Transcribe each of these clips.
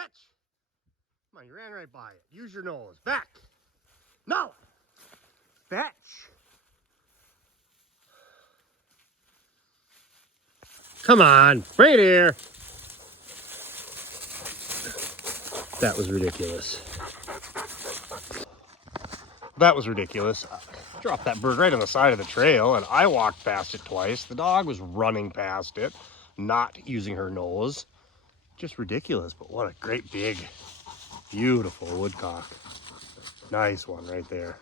Fetch. Come on, you ran right by it. Use your nose. Back. No. Fetch. Come on, bring it here. That was ridiculous. That was ridiculous. I dropped that bird right on the side of the trail, and I walked past it twice. The dog was running past it, not using her nose. Just ridiculous, but what a great big, beautiful woodcock. Nice one right there.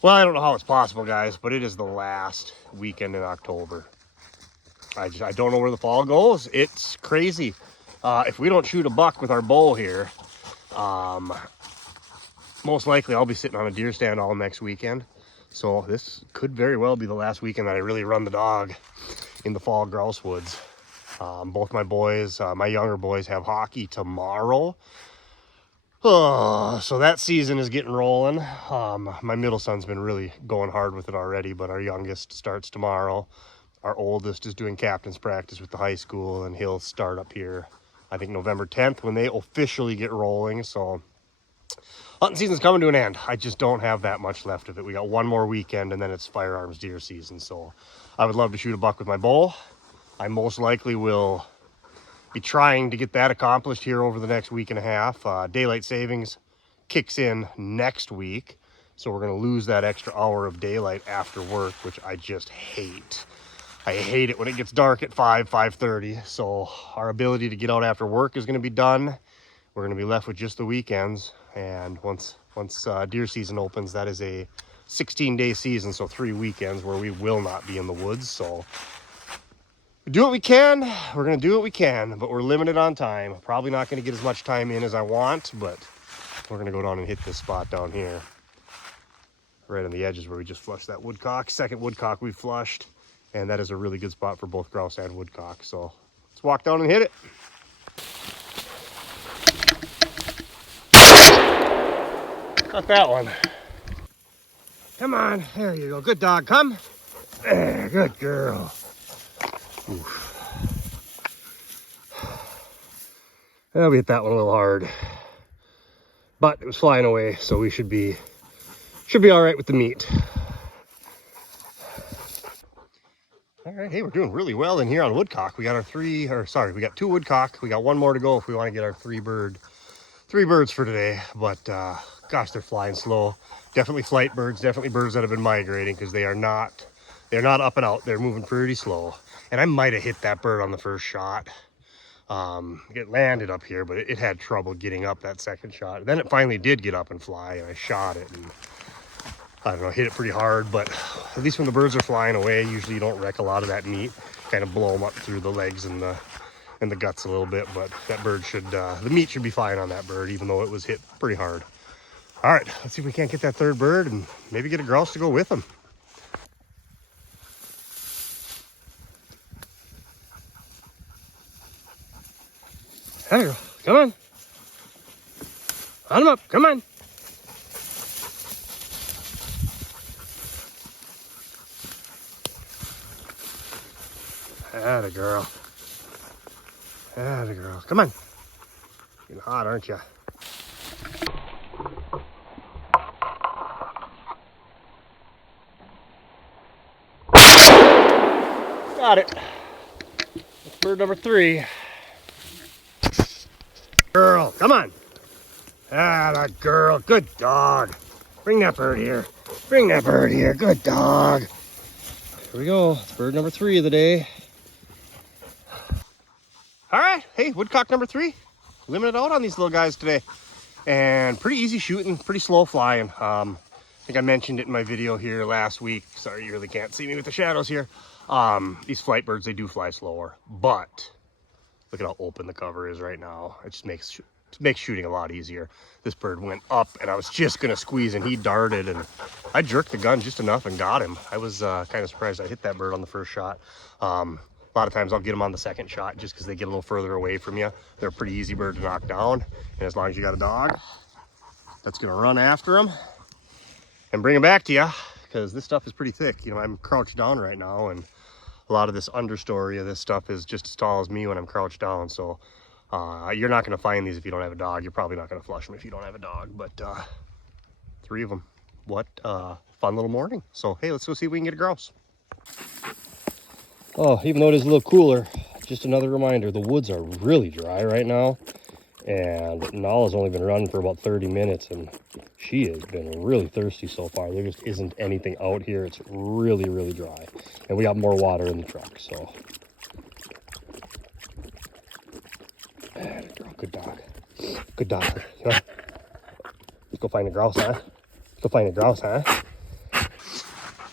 Well, I don't know how it's possible, guys, but it is the last weekend in October. I don't know where the fall goes. It's crazy. If we don't shoot a buck with our bow here, most likely I'll be sitting on a deer stand all next weekend. So this could very well be the last weekend that I really run the dog in the fall grouse woods. Both my boys, my younger boys, have hockey tomorrow. So that season is getting rolling. My middle son's been really going hard with it already, but our youngest starts tomorrow. Our oldest is doing captain's practice with the high school, and he'll start up here, I think, November 10th when they officially get rolling. So hunting season's coming to an end. I just don't have that much left of it. We got one more weekend, and then it's firearms deer season. So I would love to shoot a buck with my bow. I most likely will be trying to get that accomplished here over the next week and a half. Daylight savings kicks in next week, so we're going to lose that extra hour of daylight after work, which I just hate. I hate it when it gets dark at 5:30. So our ability to get out after work is going to be done. We're going to be left with just the weekends. And once deer season opens, that is a 16-day season, so 3 weekends where we will not be in the woods. So we do what we can. We're going to do what we can, but we're limited on time. Probably not going to get as much time in as I want, but we're going to go down and hit this spot down here. Right on the edges where we just flushed that woodcock. Second woodcock we flushed. And that is a really good spot for both grouse and woodcock. So let's walk down and hit it. Got that one. Come on, there you go. Good dog, come. There, good girl. Oof. Well, we hit that one a little hard. But it was flying away, so we should be all right with the meat. All right, hey, we're doing really well in here on woodcock. We got we got 2 woodcock. We got one more to go if we want to get our 3 birds for today. But gosh, they're flying slow. Definitely flight birds, definitely birds that have been migrating, because they're not up and out. They're moving pretty slow. And I might have hit that bird on the first shot. It landed up here, but it had trouble getting up that second shot. And then it finally did get up and fly, and I shot it, and I don't know, hit it pretty hard. But at least when the birds are flying away, usually you don't wreck a lot of that meat. Kind of blow them up through the legs and the guts a little bit. But that bird the meat should be fine on that bird, even though it was hit pretty hard. All right, let's see if we can't get that 3rd bird and maybe get a grouse to go with him. There you go. Come on. On him up. Come on. Atta girl. Atta girl. Come on. Getting hot, aren't you? Got it. That's bird number 3. Girl, come on. Atta girl. Good dog. Bring that bird here. Bring that bird here. Good dog. Here we go. It's bird number 3 of the day. All right, hey, woodcock number 3. Limited out on these little guys today. And pretty easy shooting, pretty slow flying. I think I mentioned it in my video here last week. Sorry, you really can't see me with the shadows here. These flight birds, they do fly slower. But look at how open the cover is right now. It just makes shooting a lot easier. This bird went up, and I was just going to squeeze, and he darted, and I jerked the gun just enough and got him. I was kind of surprised I hit that bird on the first shot. A lot of times I'll get them on the second shot just because they get a little further away from you. They're a pretty easy bird to knock down. And as long as you got a dog that's going to run after them and bring them back to you, because this stuff is pretty thick. You know, I'm crouched down right now, and a lot of this understory of this stuff is just as tall as me when I'm crouched down. So You're not going to find these if you don't have a dog. You're probably not going to flush them if you don't have a dog, but 3 of them. What fun little morning. So, hey, let's go see if we can get a grouse. Oh, even though it is a little cooler, just another reminder, the woods are really dry right now. And Nala's only been running for about 30 minutes, and she has been really thirsty so far. There just isn't anything out here. It's really, really dry. And we got more water in the truck, so. Good dog. Good dog. Let's go find a grouse, huh? Let's go find a grouse, huh?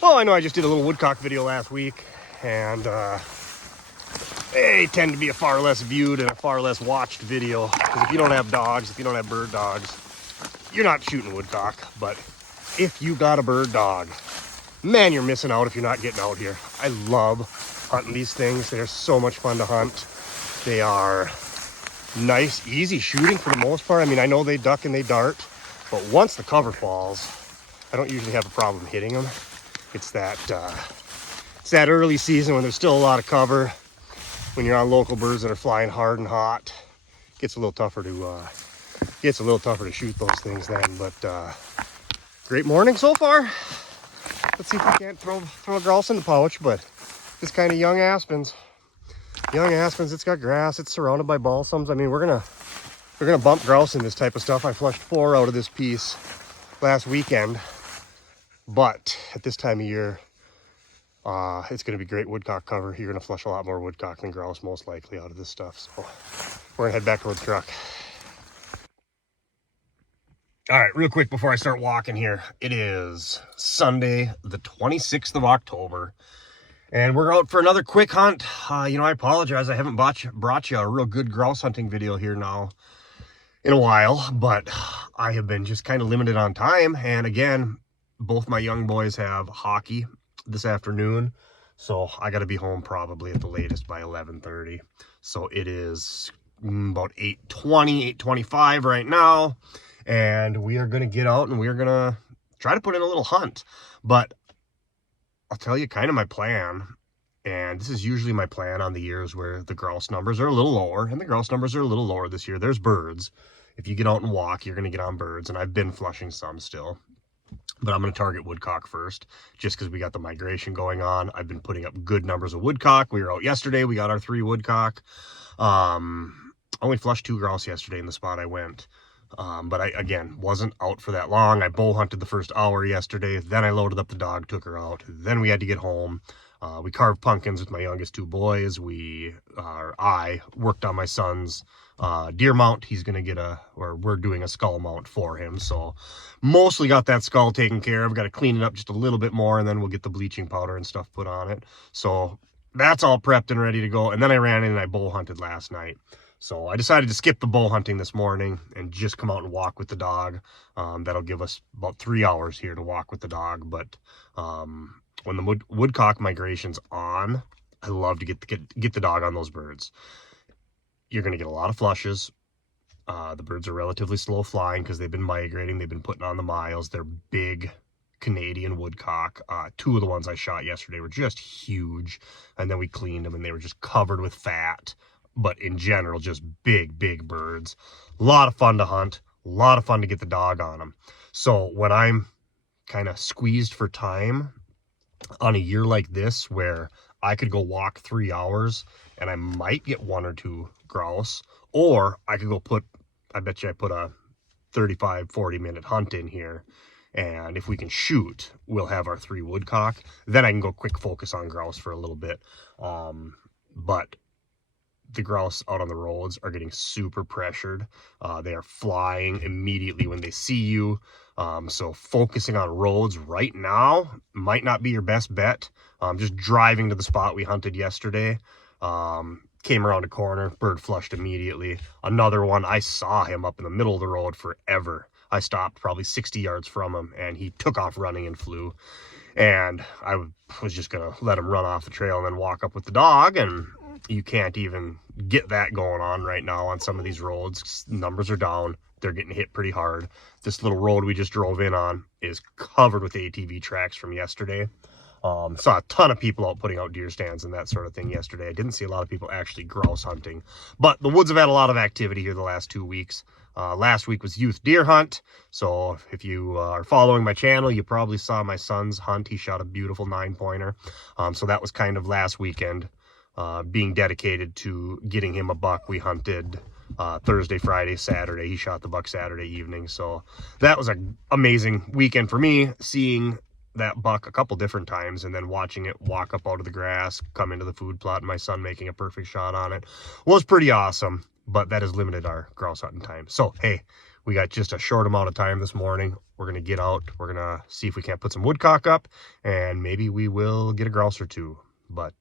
Oh, I know I just did a little woodcock video last week, and they tend to be a far less viewed and a far less watched video, because if you don't have dogs, if you don't have bird dogs, you're not shooting woodcock. But if you got a bird dog, man, you're missing out if you're not getting out here. I love hunting these things. They're so much fun to hunt. They are nice, easy shooting for the most part. I mean, I know they duck and they dart, but once the cover falls, I don't usually have a problem hitting them. It's that early season when there's still a lot of cover. When you're on local birds that are flying hard and hot, it gets a little tougher to shoot those things then. But great morning so far. Let's see if we can't throw a grouse in the pouch. But this kind of young aspens, it's got grass, it's surrounded by balsams. I mean, we're gonna bump grouse in this type of stuff. I flushed 4 out of this piece last weekend, but at this time of year, it's going to be great woodcock cover. You're going to flush a lot more woodcock than grouse most likely out of this stuff. So we're going to head back toward the truck. All right, real quick before I start walking here. It is Sunday, the 26th of October, and we're out for another quick hunt. I apologize. I haven't brought you a real good grouse hunting video here now in a while, but I have been just kind of limited on time. And again, both my young boys have hockey this afternoon, so I got to be home probably at the latest by 11:30. So it is about 8:20, 8:25 right now, and we are going to get out and we are going to try to put in a little hunt. But I'll tell you kind of my plan, and this is usually my plan on the years where the grouse numbers are a little lower, and the grouse numbers are a little lower this year. There's birds. If you get out and walk, you're going to get on birds, and I've been flushing some still. But I'm going to target woodcock first, just because we got the migration going on. I've been putting up good numbers of woodcock. We were out yesterday. We got our 3 woodcock. Only flushed 2 grouse yesterday in the spot I went. But I, again, wasn't out for that long. I bow hunted the first hour yesterday. Then I loaded up the dog, took her out. Then we had to get home. We carved pumpkins with my youngest 2 boys. I worked on my son's deer mount. He's going to get we're doing a skull mount for him. So mostly got that skull taken care of. Got to clean it up just a little bit more, and then we'll get the bleaching powder and stuff put on it. So that's all prepped and ready to go. And then I ran in and I bow hunted last night. So I decided to skip the bow hunting this morning and just come out and walk with the dog. That'll give us about 3 hours here to walk with the dog. But when the woodcock migration's on, I love to get the dog on those birds. You're going to get a lot of flushes. The birds are relatively slow flying because they've been migrating. They've been putting on the miles. They're big Canadian woodcock. 2 of the ones I shot yesterday were just huge. And then we cleaned them and they were just covered with fat. But in general, just big, big birds. A lot of fun to hunt. A lot of fun to get the dog on them. So when I'm kind of squeezed for time on a year like this, where I could go walk 3 hours and I might get 1 or 2 grouse, or I could go I bet you I put a 35, 40-minute hunt in here. And if we can shoot, we'll have our 3 woodcock. Then I can go quick focus on grouse for a little bit. But the grouse out on the roads are getting super pressured. They are flying immediately when they see you. So focusing on roads right now might not be your best bet. Just driving to the spot we hunted yesterday. Came around a corner, bird flushed immediately. Another one, I saw him up in the middle of the road forever. I stopped probably 60 yards from him and he took off running and flew. And I was just going to let him run off the trail and then walk up with the dog, and you can't even get that going on right now on some of these roads. Numbers are down. They're getting hit pretty hard. This little road we just drove in on is covered with ATV tracks from yesterday. Saw a ton of people out putting out deer stands and that sort of thing yesterday. I didn't see a lot of people actually grouse hunting, but the woods have had a lot of activity here the last 2 weeks. Last week was youth deer hunt. So if you are following my channel, you probably saw my son's hunt. He shot a beautiful 9-pointer. So that was kind of last weekend, being dedicated to getting him a buck. We hunted Thursday, Friday, Saturday. He shot the buck Saturday evening. So that was an amazing weekend for me, seeing that buck a couple different times and then watching it walk up out of the grass, come into the food plot, and my son making a perfect shot on it was pretty awesome. But that has limited our grouse hunting time. So hey, we got just a short amount of time this morning. We're gonna get out, we're gonna see if we can't put some woodcock up, and maybe we will get a grouse or two, but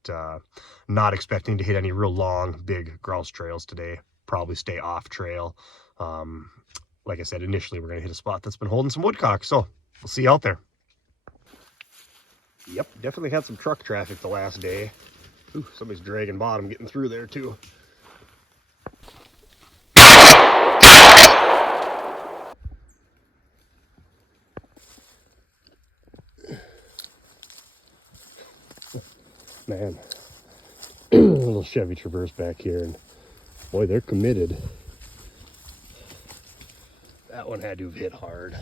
not expecting to hit any real long big grouse trails today. Probably stay off trail. Like I said, initially we're gonna hit a spot that's been holding some woodcock, so we'll see you out there. Yep, definitely had some truck traffic the last day. Ooh, somebody's dragging bottom getting through there too. Man, a little Chevy Traverse back here, and boy, they're committed. That one had to have hit hard.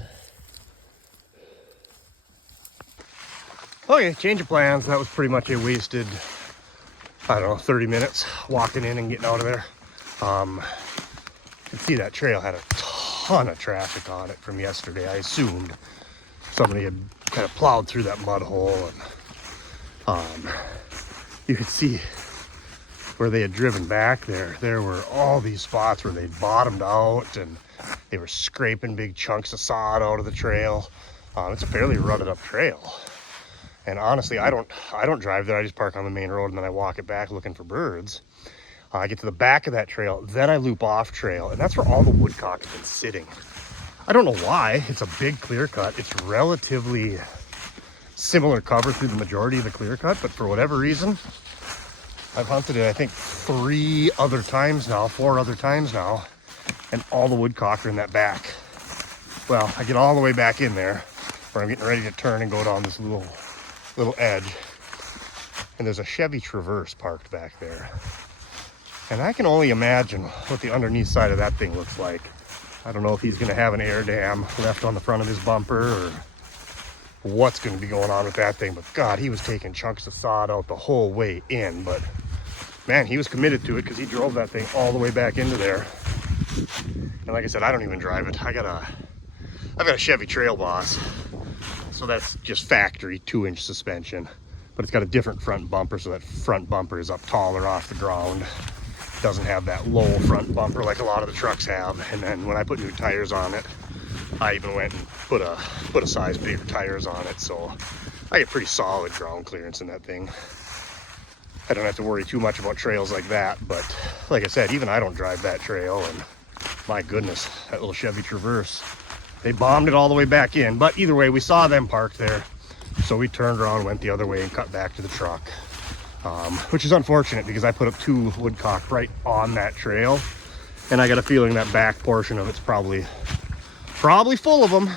Okay, change of plans. That was pretty much a wasted, I don't know, 30 minutes walking in and getting out of there. You can see that trail had a ton of traffic on it from yesterday. I assumed somebody had kind of plowed through that mud hole, and you could see where they had driven back there. There were all these spots where they bottomed out and they were scraping big chunks of sod out of the trail. It's a fairly rutted up trail. And honestly, I don't drive there. I just park on the main road and then I walk it back looking for birds. I get to the back of that trail, then I loop off trail, and that's where all the woodcock have been sitting. I don't know why. It's a big clear cut. It's relatively similar cover through the majority of the clear cut, but for whatever reason, I've hunted it, I think, 4 other times now, and all the woodcock are in that back. Well, I get all the way back in there where I'm getting ready to turn and go down this little edge, and there's a Chevy Traverse parked back there, and I can only imagine what the underneath side of that thing looks like. I don't know if he's going to have an air dam left on the front of his bumper or what's going to be going on with that thing, but God, he was taking chunks of sod out the whole way in. But man, he was committed to it because he drove that thing all the way back into there. And like I said, I don't even drive it. I've got a Chevy Trail Boss, so that's just factory 2-inch suspension, but it's got a different front bumper, so that front bumper is up taller off the ground. Doesn't have that low front bumper like a lot of the trucks have. And then when I put new tires on it, I even went and put a size bigger tires on it, so I get pretty solid ground clearance in that thing. I don't have to worry too much about trails like that, but like I said, even I don't drive that trail, and my goodness, that little Chevy Traverse, they bombed it all the way back in. But either way, we saw them parked there, so we turned around, went the other way, and cut back to the truck, which is unfortunate because I put up 2 woodcock right on that trail, and I got a feeling that back portion of it's probably full of them.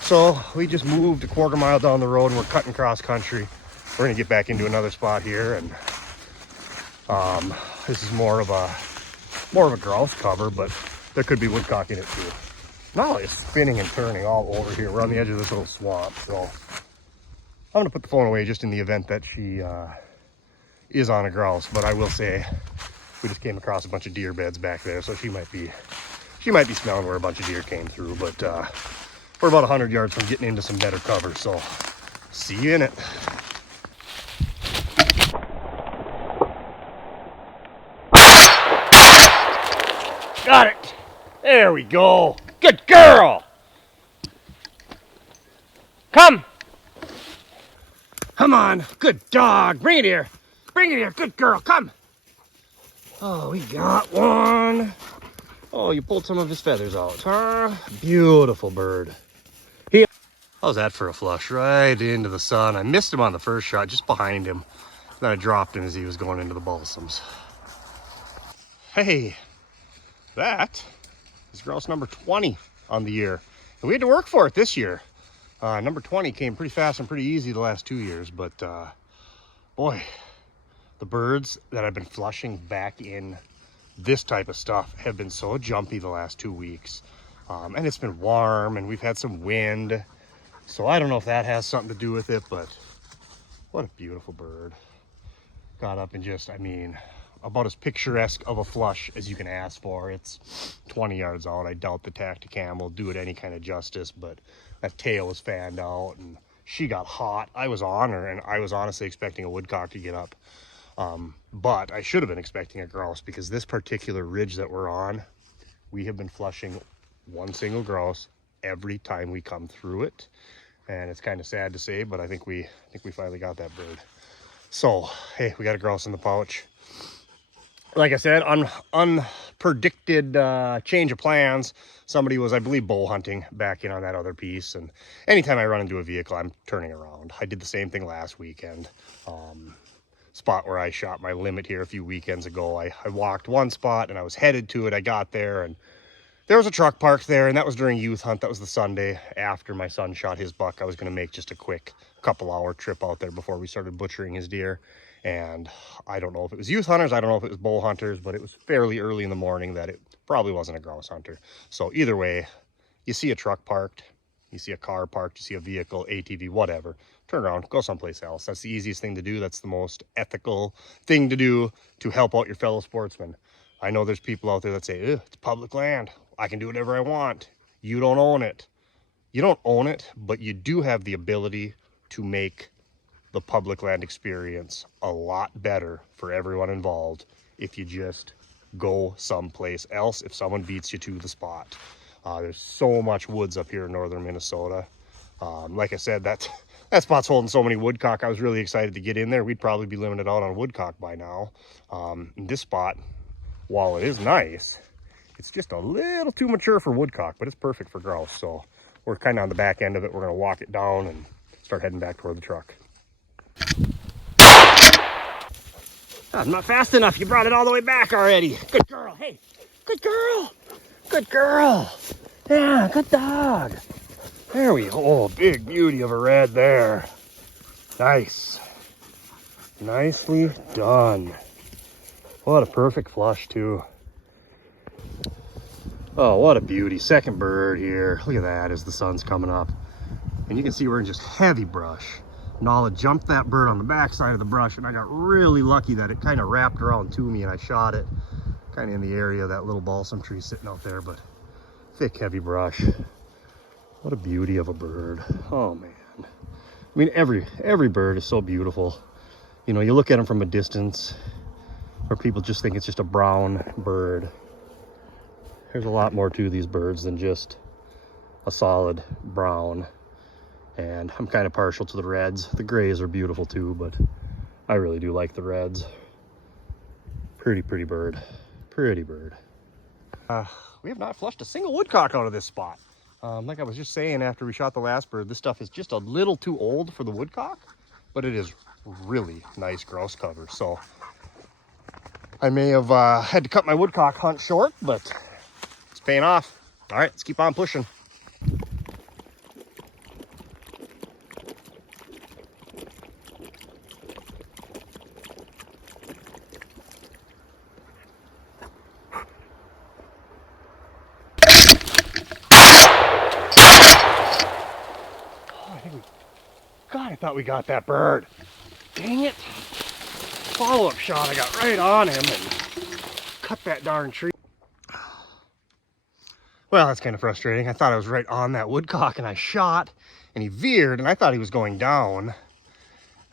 So we just moved a 1/4 mile down the road and we're cutting cross country. We're gonna get back into another spot here, and this is more of a grouse cover, but there could be woodcock in it too. Now it's spinning and turning all over here. We're on the edge of this little swamp, so I'm gonna put the phone away just in the event that she is on a grouse. But I will say we just came across a bunch of deer beds back there, so she might be smelling where a bunch of deer came through. But we're about 100 yards from getting into some better cover, so see you in it. Got it. There we go. Good girl. Come on. Good dog. Bring it here. Good girl. Come. Oh, we got one. Oh, you pulled some of his feathers out, huh? Beautiful bird. How's that for a flush? Right into the sun. I missed him on the first shot, just behind him. Then I dropped him as he was going into the balsams. Hey, that is grouse number 20 on the year. And we had to work for it this year. Number 20 came pretty fast and pretty easy the last 2 years, but boy, the birds that I've been flushing back in this type of stuff have been so jumpy the last 2 weeks. And it's been warm and we've had some wind. So I don't know if that has something to do with it, but what a beautiful bird. Got up and just, I mean, about as picturesque of a flush as you can ask for. It's 20 yards out. I doubt the Tacticam will do it any kind of justice, but that tail was fanned out and she got hot. I was on her and I was honestly expecting a woodcock to get up. But I should have been expecting a grouse, because this particular ridge that we're on, we have been flushing one single grouse every time we come through it. And it's kind of sad to say, but I think we finally got that bird. So, hey, we got a grouse in the pouch. Like I said, unpredicted change of plans. Somebody was, I believe, bow hunting back in on that other piece. And anytime I run into a vehicle, I'm turning around. I did the same thing last weekend. Spot where I shot my limit here a few weekends ago. I walked one spot and I was headed to it. I got there and there was a truck parked there, and that was during youth hunt. That was the Sunday after my son shot his buck. I was going to make just a quick couple-hour trip out there before we started butchering his deer. And I don't know if it was youth hunters, I don't know if it was bull hunters, but it was fairly early in the morning that it probably wasn't a grouse hunter. So either way, you see a truck parked, you see a car parked, you see a vehicle, ATV, whatever, turn around, go someplace else. That's the easiest thing to do. That's the most ethical thing to do to help out your fellow sportsmen. I know there's people out there that say, it's public land, I can do whatever I want. You don't own it. You don't own it, but you do have the ability to make the public land experience a lot better for everyone involved if you just go someplace else, if someone beats you to the spot. There's so much woods up here in northern Minnesota. Like I said, that spot's holding so many woodcock. I was really excited to get in there. We'd probably be limited out on woodcock by now. This spot, while it is nice, it's just a little too mature for woodcock, but it's perfect for grouse. So we're kind of on the back end of it. We're going to walk it down and start heading back toward the truck. I'm not fast enough. You brought it all the way back already. Good girl. Hey, good girl. Good girl. Yeah, good dog. There we go. Oh, big beauty of a red there. Nice. Nicely done. What a perfect flush, too. Oh, what a beauty. Second bird here. Look at that as the sun's coming up. And you can see we're in just heavy brush. Nala jumped that bird on the back side of the brush, and I got really lucky that it kind of wrapped around to me and I shot it kind of in the area of that little balsam tree sitting out there, but thick, heavy brush. What a beauty of a bird. Oh, man. I mean, every bird is so beautiful. You know, you look at them from a distance, or people just think it's just a brown bird. There's a lot more to these birds than just a solid brown. And I'm kind of partial to the reds. The grays are beautiful too, but I really do like the reds. Pretty bird. Pretty bird. We have not flushed a single woodcock out of this spot. Like I was just saying after we shot the last bird, this stuff is just a little too old for the woodcock, but it is really nice grouse cover. So I may have had to cut my woodcock hunt short, but it's paying off. All right, let's keep on pushing. God, I thought we got that bird. Dang it. Follow-up shot. I got right on him and cut that darn tree. Well, that's kind of frustrating. I thought I was right on that woodcock and I shot and he veered and I thought he was going down.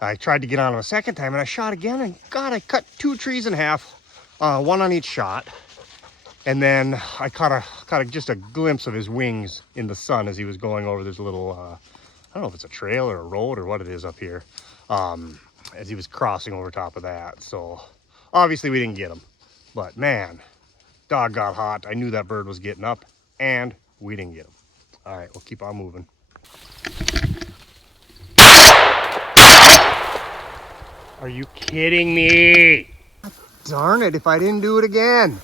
I tried to get on him a second time and I shot again, and God, I cut 2 trees in half, one on each shot. And then I caught just a glimpse of his wings in the sun as he was going over this little, I don't know if it's a trail or a road or what it is up here, as he was crossing over top of that. So obviously we didn't get him, but man, dog got hot. I knew that bird was getting up and we didn't get him. All right, we'll keep on moving. Are you kidding me? Darn it, if I didn't do it again.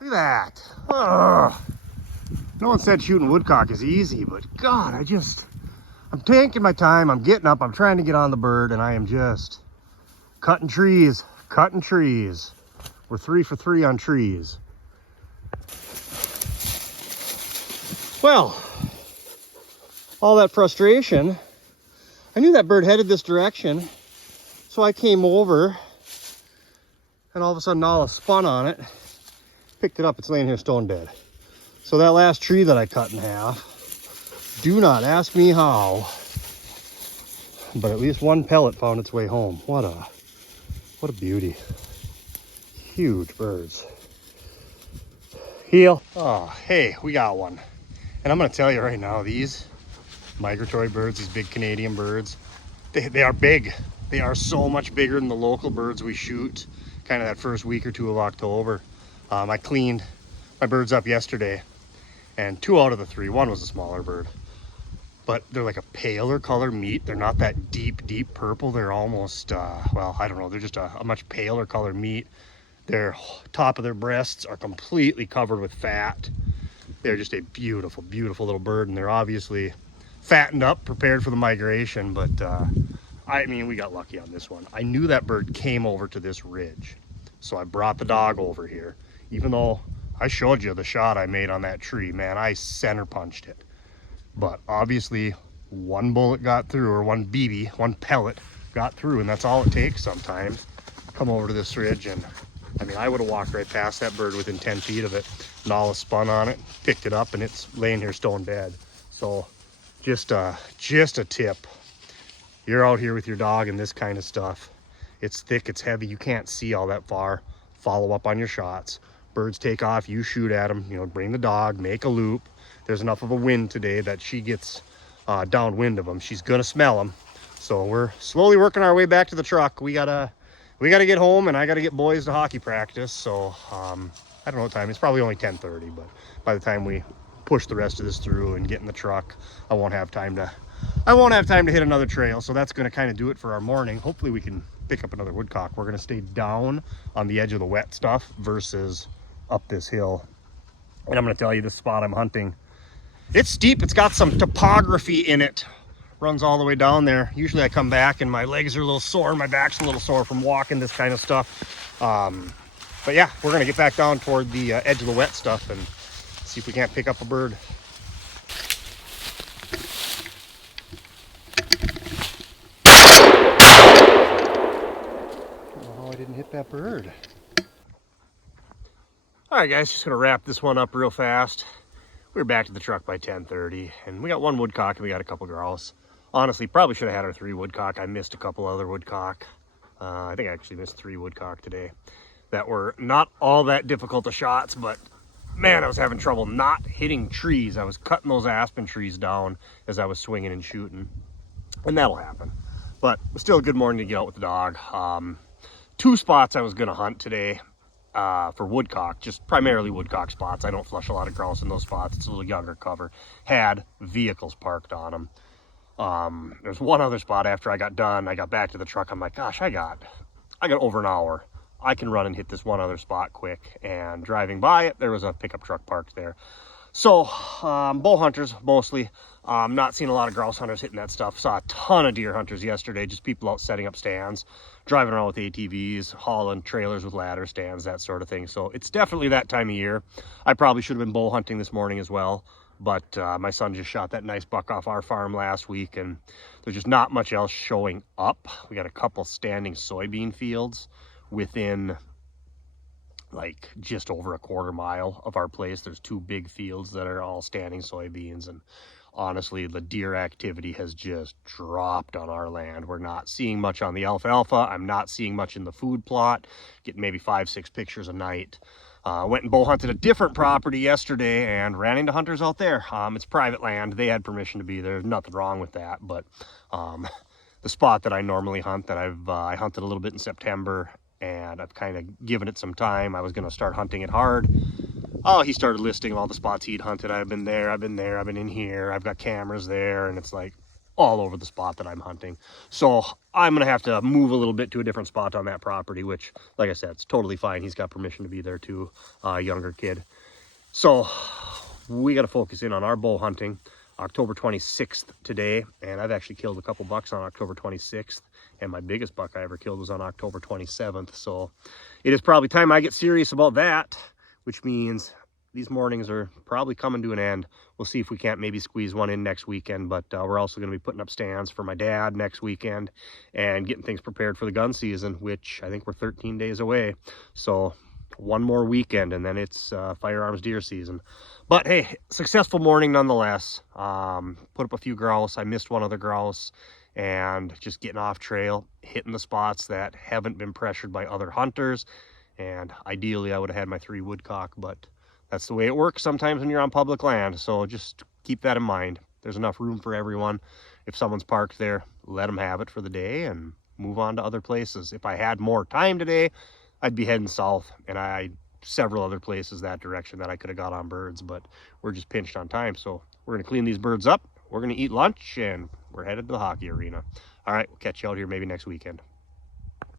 Look at that. Ugh. No one said shooting woodcock is easy, but God, I just I'm taking my time. I'm getting up. I'm trying to get on the bird, and I am just cutting trees, cutting trees. We're 3 for 3 on trees. Well, all that frustration, I knew that bird headed this direction, so I came over, and all of a sudden all spun on it, picked it up, it's laying here stone dead. So that last tree that I cut in half, do not ask me how, but at least one pellet found its way home. What a beauty. Huge birds. Heel. Oh, hey, we got one. And I'm gonna tell you right now, these migratory birds, these big Canadian birds, they are big. They are so much bigger than the local birds we shoot kind of that first week or two of October. I cleaned my birds up yesterday, and 2 out of the 3, one was a smaller bird, but they're like a paler color meat. They're not that deep purple. They're almost, well, I don't know, they're just a much paler color meat. Their top of their breasts are completely covered with fat. They're just a beautiful, beautiful little bird, and they're obviously fattened up, prepared for the migration, but I mean, we got lucky on this one. I knew that bird came over to this ridge, so I brought the dog over here. Even though I showed you the shot I made on that tree, man, I center punched it. But obviously, one bullet got through, or one BB, one pellet got through, and that's all it takes sometimes. Come over to this ridge, and I mean, I would have walked right past that bird within 10 feet of it. Nala spun on it, picked it up, and it's laying here stone dead. So just a tip. You're out here with your dog and this kind of stuff. It's thick, it's heavy, you can't see all that far. Follow up on your shots. Birds take off, you shoot at them, you know, bring the dog, make a loop. There's enough of a wind today that she gets downwind of them. She's gonna smell them. So we're slowly working our way back to the truck. We gotta get home, and I gotta get boys to hockey practice. So I don't know what time. It's probably only 10:30, but by the time we push the rest of this through and get in the truck, I won't have time to hit another trail. So that's gonna kind of do it for our morning. Hopefully we can pick up another woodcock. We're gonna stay down on the edge of the wet stuff versus up this hill. And I'm gonna tell you, this spot I'm hunting, it's steep. It's got some topography in it. Runs all the way down there. Usually I come back and my legs are a little sore, my back's a little sore from walking this kind of stuff. But yeah, we're gonna get back down toward the edge of the wet stuff and see if we can't pick up a bird. Oh, I didn't hit that bird. All right, guys, just gonna wrap this one up real fast. We were back to the truck by 10:30, and we got one woodcock and we got a couple grouse. Honestly, probably should have had our 3 woodcock. I missed a couple other woodcock. I think I actually missed 3 woodcock today that were not all that difficult of shots, but man, I was having trouble not hitting trees. I was cutting those aspen trees down as I was swinging and shooting, and that'll happen. But still a good morning to get out with the dog. 2 spots I was gonna hunt today for woodcock, just primarily woodcock spots. I don't flush a lot of grouse in those spots. It's a little younger cover. Had vehicles parked on them. There's one other spot after I got done. I got back to the truck. I'm like, gosh, I got over an hour. I can run and hit this one other spot quick. And driving by it, there was a pickup truck parked there. So bow hunters mostly. Not seeing a lot of grouse hunters hitting that stuff. Saw a ton of deer hunters yesterday. Just people out setting up stands, driving around with ATVs, hauling trailers with ladder stands, that sort of thing. So it's definitely that time of year. I probably should have been bow hunting this morning as well. But my son just shot that nice buck off our farm last week, and there's just not much else showing up. We got a couple standing soybean fields within like just over a quarter mile of our place. There's 2 big fields that are all standing soybeans, and honestly, the deer activity has just dropped on our land. We're not seeing much on the alfalfa. I'm not seeing much in the food plot. Getting maybe 5-6 pictures a night. Went and bow hunted a different property yesterday and ran into hunters out there. It's private land. They had permission to be there. There's nothing wrong with that. But the spot that I normally hunt, that I hunted a little bit in September, and I've kind of given it some time. I was going to start hunting it hard. Oh, he started listing all the spots he'd hunted. I've been there, I've been there, I've been in here. I've got cameras there, and it's like all over the spot that I'm hunting. So I'm going to have to move a little bit to a different spot on that property, which, like I said, it's totally fine. He's got permission to be there too, younger kid. So we got to focus in on our bow hunting. October 26th today, and I've actually killed a couple bucks on October 26th, and my biggest buck I ever killed was on October 27th. So it is probably time I get serious about that, which means these mornings are probably coming to an end. We'll see if we can't maybe squeeze one in next weekend, but we're also going to be putting up stands for my dad next weekend and getting things prepared for the gun season, which I think we're 13 days away. So one more weekend and then it's firearms deer season. But hey, successful morning nonetheless. Put up a few grouse. I missed one other grouse, and just getting off trail, hitting the spots that haven't been pressured by other hunters. And ideally I would have had my 3 woodcock, but that's the way it works sometimes when you're on public land. So just keep that in mind. There's enough room for everyone. If someone's parked there, let them have it for the day and move on to other places. If I had more time today, I'd be heading south, and I several other places that direction that I could have got on birds, but we're just pinched on time. So we're going to clean these birds up. We're going to eat lunch, and we're headed to the hockey arena. All right, we'll catch you out here maybe next weekend.